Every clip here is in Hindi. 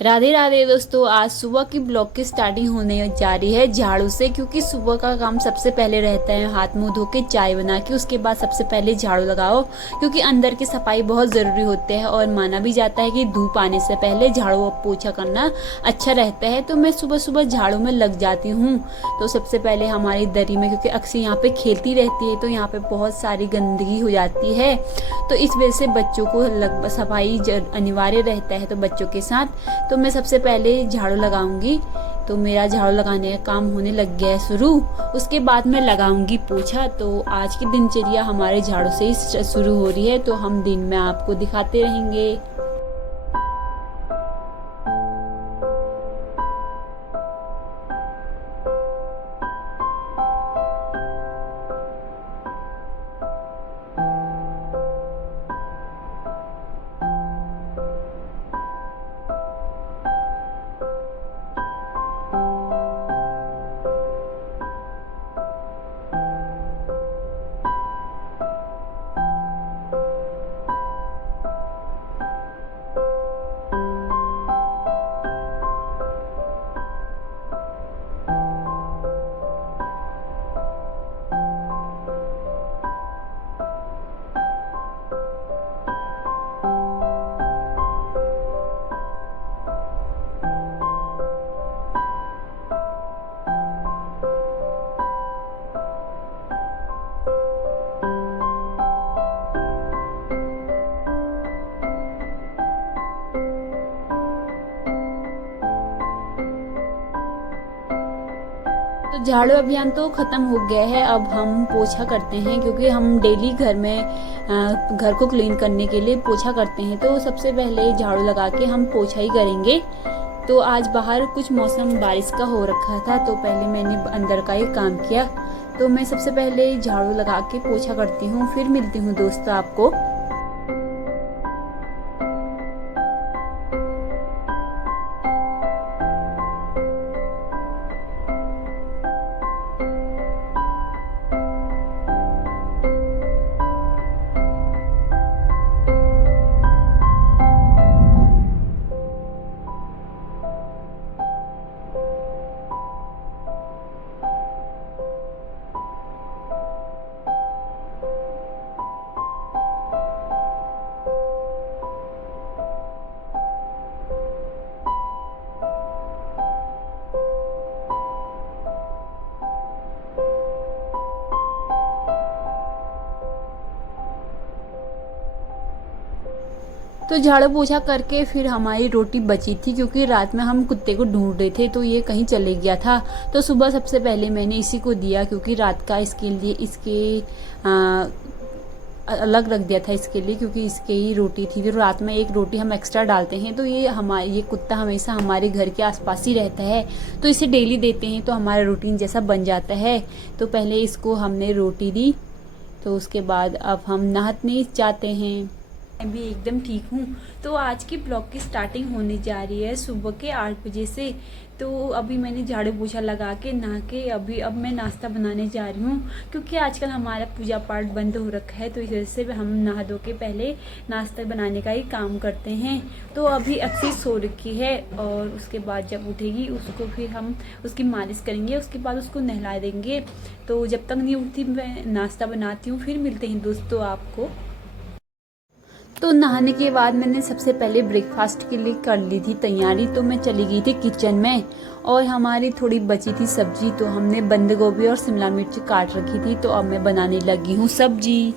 राधे राधे दोस्तों। आज सुबह की ब्लॉग की स्टार्टिंग होने जा रही है झाड़ू से, क्योंकि सुबह का काम सबसे पहले रहता है हाथ मुंह धो के चाय बना के, उसके बाद सबसे पहले झाड़ू लगाओ, क्योंकि अंदर की सफाई बहुत ज़रूरी होती है और माना भी जाता है कि धूप आने से पहले झाड़ू पोछा करना अच्छा रहता है। तो मैं सुबह सुबह झाड़ू में लग जाती हूँ। तो सबसे पहले हमारी दरी में, क्योंकि अक्सर यहाँ पे खेलती रहती है तो यहाँ पे बहुत सारी गंदगी हो जाती है, तो इस वजह से बच्चों को सफाई अनिवार्य रहता है। तो बच्चों के साथ तो मैं सबसे पहले झाड़ू लगाऊंगी। तो मेरा झाड़ू लगाने का काम होने लग गया है शुरू। उसके बाद मैं लगाऊंगी पोछा। तो आज की दिनचर्या हमारे झाड़ू से ही शुरू हो रही है, तो हम दिन में आपको दिखाते रहेंगे। तो झाड़ू अभियान तो खत्म हो गया है, अब हम पोछा करते हैं, क्योंकि हम डेली घर में घर को क्लीन करने के लिए पोछा करते हैं। तो सबसे पहले झाड़ू लगा के हम पोछा ही करेंगे। तो आज बाहर कुछ मौसम बारिश का हो रखा था, तो पहले मैंने अंदर का ही काम किया। तो मैं सबसे पहले झाड़ू लगा के पोछा करती हूँ, फिर मिलती हूँ दोस्तों आपको। तो झाड़ू पोछा करके फिर हमारी रोटी बची थी, क्योंकि रात में हम कुत्ते को ढूंढ रहे थे तो ये कहीं चले गया था। तो सुबह सबसे पहले मैंने इसी को दिया, क्योंकि रात का इसके लिए अलग रख दिया था इसके लिए, क्योंकि इसके ही रोटी थी। फिर रात में एक रोटी हम एक्स्ट्रा डालते हैं। तो ये कुत्ता हमेशा हमारे घर के आसपास ही रहता है, तो इसे डेली देते हैं तो हमारा रूटीन जैसा बन जाता है। तो पहले इसको हमने रोटी दी, तो उसके बाद अब हम नहाने जाते हैं। मैं भी एकदम ठीक हूँ। तो आज की ब्लॉग की स्टार्टिंग होने जा रही है सुबह के 8 बजे से। तो अभी मैंने झाड़ू पोछा लगा के नहा के अब मैं नाश्ता बनाने जा रही हूँ, क्योंकि आजकल हमारा पूजा पाठ बंद हो रखा है। तो इस वजह से हम नहा धो के पहले नाश्ता बनाने का ही काम करते हैं। तो अभी अक्सी सो रखी है, और उसके बाद जब उठेगी उसको फिर हम उसकी मालिश करेंगे, उसके बाद उसको नहला देंगे। तो जब तक नहीं उठती मैं नाश्ता बनाती हूँ, फिर मिलते हैं दोस्तों आपको। तो नहाने के बाद मैंने सबसे पहले ब्रेकफास्ट के लिए कर ली थी तैयारी। तो मैं चली गई थी किचन में, और हमारी थोड़ी बची थी सब्जी, तो हमने बंद गोभी और शिमला मिर्च काट रखी थी। तो अब मैं बनाने लगी हूँ सब्जी।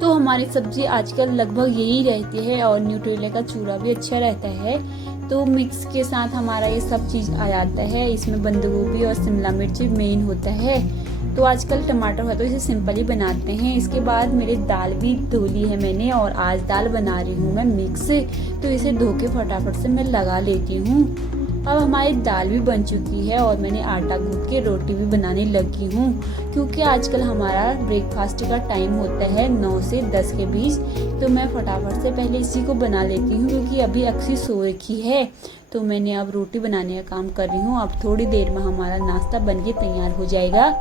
तो हमारी सब्जी आजकल लगभग यही रहती है और न्यूट्रेला का चूरा भी अच्छा रहता है। तो मिक्स के साथ हमारा ये सब चीज़ आ जाता है। इसमें बंद गोभी और शिमला मिर्च मेन होता है। तो आजकल टमाटर है तो इसे सिंपल ही बनाते हैं। इसके बाद मेरी दाल भी धो ली है मैंने और आज दाल बना रही हूँ मैं मिक्स। तो इसे धो के फटाफट से मैं लगा लेती हूँ। अब हमारी दाल भी बन चुकी है और मैंने आटा गूंथ के रोटी भी बनाने लगी हूँ, क्योंकि आजकल हमारा ब्रेकफास्ट का टाइम होता है 9 से 10 के बीच। तो मैं फटाफट से पहले इसी को बना लेती हूँ, क्योंकि अभी अक्सी सो रखी है। तो मैंने अब रोटी बनाने का काम कर रही हूँ। अब थोड़ी देर में हमारा नाश्ता बन के तैयार हो जाएगा।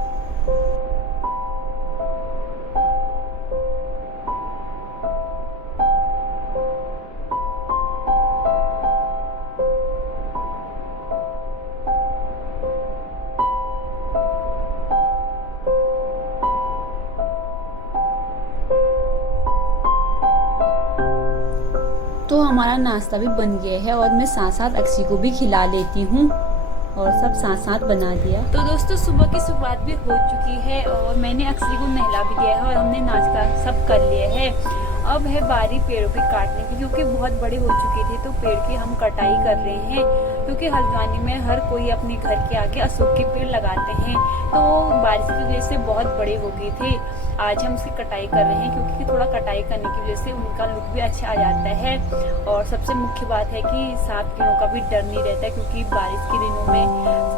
तो हमारा नाश्ता भी बन गया है और मैं साथ साथ अक्सी को भी खिला लेती हूँ और सब साथ साथ बना दिया। तो दोस्तों सुबह की शुरुआत भी हो चुकी है और मैंने अक्सी को नहला भी दिया है और हमने नाश्ता सब कर लिया है। अब है बारी पेड़ों की काटने की, क्योंकि बहुत बड़े हो चुके थे तो पेड़ की हम कटाई कर रहे हैं। क्योंकि हल्द्वानी में हर कोई अपने घर के आगे अशोक के पेड़ लगाते हैं, तो बारिश की वजह से बहुत बड़े हो गए थे। आज हम उसकी कटाई कर रहे हैं, क्योंकि थोड़ा कटाई करने की वजह से उनका लुक भी अच्छा आ जाता है। और सबसे मुख्य बात है कि सांप कीड़ों का भी डर नहीं रहता, क्योंकि बारिश के दिनों में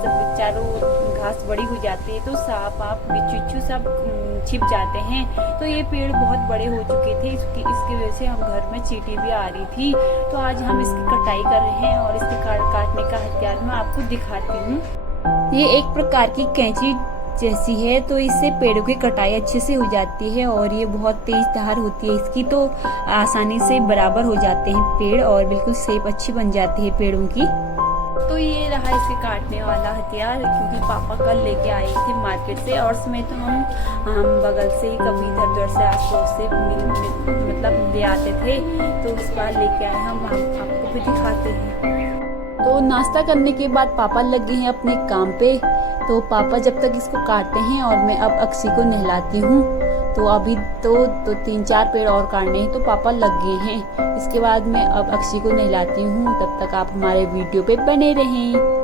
सब चारों घास बड़ी हो जाती है तो सांप आप बिच्छू सब छिप जाते हैं। तो ये पेड़ बहुत बड़े हो चुके थे, इसकी वजह से हम घर में चींटी भी आ रही थी। तो आज हम इसकी कटाई कर रहे हैं और इसके काटने का हथियार मैं आपको दिखाती हूँ। ये एक प्रकार की कैंची जैसी है, तो इससे पेड़ों की कटाई अच्छे से हो जाती है और ये बहुत तेज धार होती है इसकी, तो आसानी से बराबर हो जाते हैं पेड़ और बिल्कुल शेप अच्छी बन जाती है पेड़ों की। तो ये रहा इसके काटने वाला हथियार, क्योंकि पापा कल लेके आए थे मार्केट से और समय तो हम बगल से ही कभी इधर उधर से आस पड़ोस से मतलब ले आते थे। तो इस बार लेके आए हम आपको भी दिखाते हैं। तो नाश्ता करने के बाद पापा लगे हैं अपने काम पे। तो पापा जब तक इसको काटते हैं और मैं अब अक्सी को नहलाती हूँ। तो अभी तो 3-4 पेड़ और काटने हैं, तो पापा लग गए हैं। इसके बाद मैं अब अक्सी को नहलाती हूँ। तब तक आप हमारे वीडियो पे बने रहें।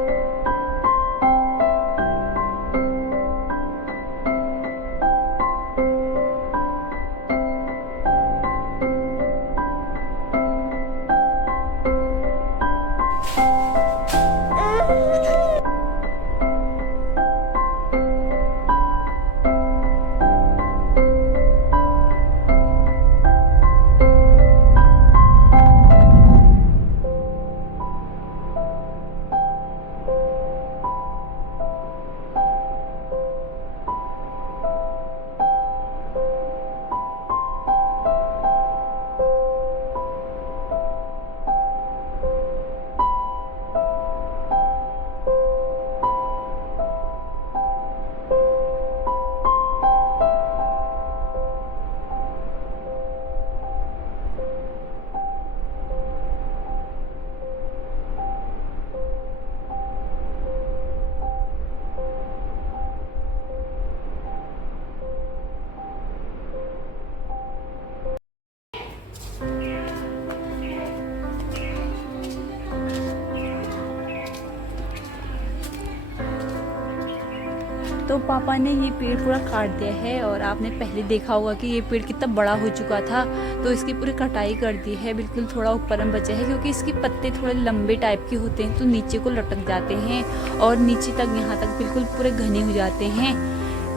तो पापा ने ये पेड़ पूरा काट दिया है और आपने पहले देखा होगा कि ये पेड़ कितना बड़ा हो चुका था। तो इसकी पूरी कटाई कर दी है। बिल्कुल थोड़ा ऊपर में बचा है, क्योंकि इसके पत्ते थोड़े लंबे टाइप के होते हैं तो नीचे को लटक जाते हैं और नीचे तक यहाँ तक बिल्कुल पूरे घने हो जाते हैं।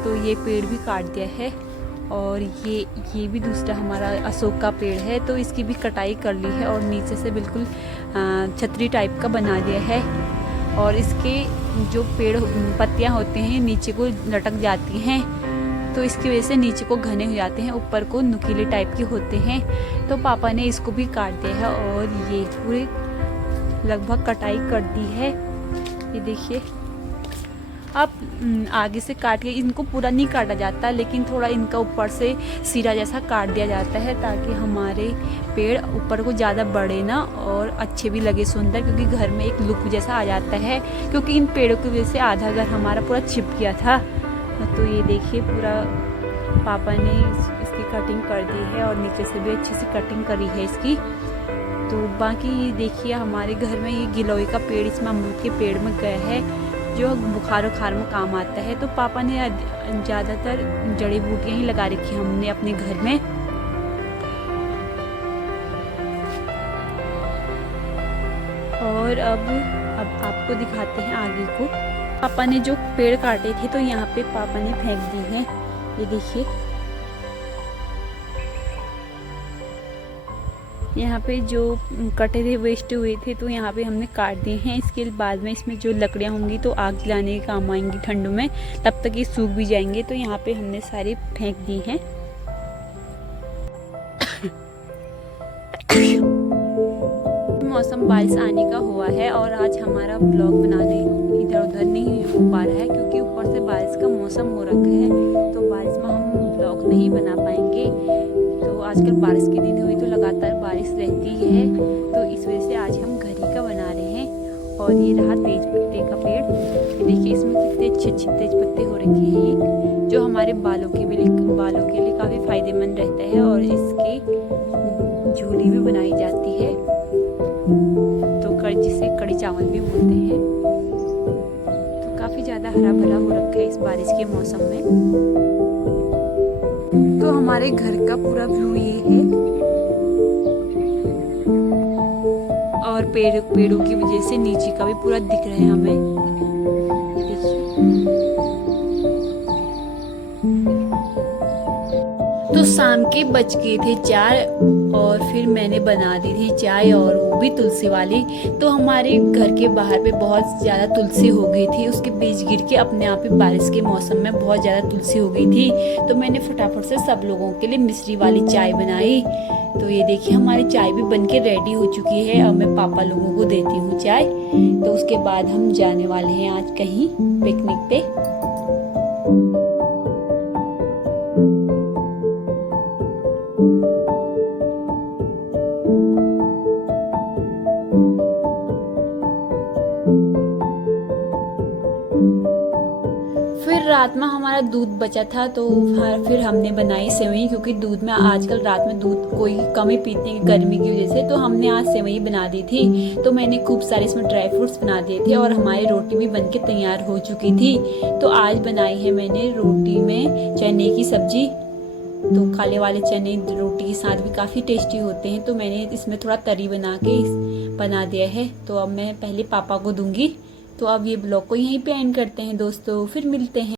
तो ये पेड़ भी काट दिया है। और ये भी दूसरा हमारा अशोक का पेड़ है, तो इसकी भी कटाई कर ली है और नीचे से बिल्कुल छतरी टाइप का बना दिया है। और इसके जो पेड़ पत्तियां होते हैं नीचे को लटक जाती हैं, तो इसकी वजह से नीचे को घने हो जाते हैं, ऊपर को नुकीले टाइप के होते हैं। तो पापा ने इसको भी काट दिया है और ये पूरी लगभग कटाई कर दी है। ये देखिए, अब आगे से काट के इनको पूरा नहीं काटा जाता, लेकिन थोड़ा इनका ऊपर से सिरा जैसा काट दिया जाता है, ताकि हमारे पेड़ ऊपर को ज़्यादा बढ़े ना और अच्छे भी लगे सुंदर, क्योंकि घर में एक लुक जैसा आ जाता है। क्योंकि इन पेड़ों की वजह से आधा घर हमारा पूरा छिप गया था। तो ये देखिए, पूरा पापा ने इसकी कटिंग कर दी है और नीचे से भी अच्छे से कटिंग करी है इसकी। तो बाकी देखिए हमारे घर में ये गिलोय का पेड़ इसमें अमरूद के पेड़ में गया है जो बुखार उखार में काम आता है। तो पापा ने ज़्यादातर जड़ी बूटियाँ ही लगा रखी हमने अपने घर में। और अब आपको दिखाते हैं आगे को। पापा ने जो पेड़ काटे थे तो यहाँ पे पापा ने फेंक दी है, ये देखिए। यहाँ पे जो कटे थे वेस्ट हुए थे तो यहाँ पे हमने काट दिए हैं। इसके बाद में इसमें जो लकड़ियाँ होंगी तो आग जलाने के काम आएंगी ठंड में, तब तक ये सूख भी जाएंगे। तो यहाँ पे हमने सारी फेंक दी हैं। मौसम बारिश आने का हुआ है और आज हमारा ब्लॉग बनाने इधर उधर नहीं हो पा रहा है क्योंकि ऊपर से बारिश का मौसम हो रखा है। तो बारिश में हम ब्लॉग नहीं बना पाएंगे। तो आजकल बारिश के दिन हुई तो लगातार बारिश रहती है, तो इस वजह से आज हम घर ही का बना रहे हैं। और ये रहा तेज पत्ते का पेड़, ये देखिए इसमें कितने अच्छे अच्छे तेज पत्ते हो रखे हैं। ये जो हमारे बालों के लिए काफ़ी फायदेमंद रहता है और इसकी झोली भी बनाई जाती है, तो जिसे कड़ी चावल भी बोलते हैं। तो काफ़ी ज़्यादा हरा भरा हो रखा है इस बारिश के मौसम में। तो हमारे घर का पूरा व्यू ये है और पेड़ों की वजह से नीचे का भी पूरा दिख रहा है हमें, देखिए। तो शाम के बज गए थे 4 और फिर मैंने बना दी थी चाय और वो भी तुलसी वाली। तो हमारे घर के बाहर पे बहुत ज़्यादा तुलसी हो गई थी, उसके बीज गिर के अपने आप ही बारिश के मौसम में बहुत ज़्यादा तुलसी हो गई थी। तो मैंने फटाफट से सब लोगों के लिए मिश्री वाली चाय बनाई। तो ये देखिए हमारी चाय भी बनके रेडी हो चुकी है। अब मैं पापा लोगों को देती हूँ चाय। तो उसके बाद हम जाने वाले हैं आज कहीं पिकनिक पे। फिर रात में हमारा दूध बचा था तो फिर हमने बनाई सेवई, क्योंकि दूध में आजकल रात में दूध कोई कम ही पीते हैं गर्मी की वजह से। तो हमने आज सेवई बना दी थी। तो मैंने खूब सारे इसमें ड्राई फ्रूट्स बना दिए थे और हमारी रोटी भी बनके तैयार हो चुकी थी। तो आज बनाई है मैंने रोटी में चने की सब्जी। तो काले वाले चने रोटी के साथ भी काफ़ी टेस्टी होते हैं। तो मैंने इसमें थोड़ा तरी बना दिया है। तो अब मैं पहले पापा को दूंगी। तो अब ये ब्लॉग को यहीं पे एंड करते हैं दोस्तों, फिर मिलते हैं।